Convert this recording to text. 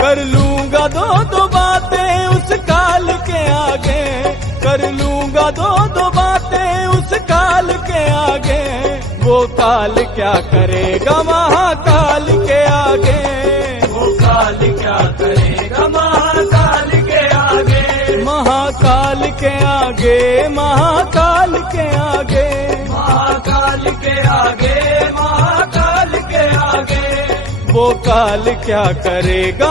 कर लूंगा दो बातें उस काल के आगे, कर लूंगा दो बातें उस काल के आगे। वो काल क्या करेगा महाकाल के आगे, वो काल क्या करेगा महाकाल के आगे, महाकाल के आगे, महाकाल के आगे, महाकाल के आगे, महाकाल के आगे। वो काल क्या करेगा।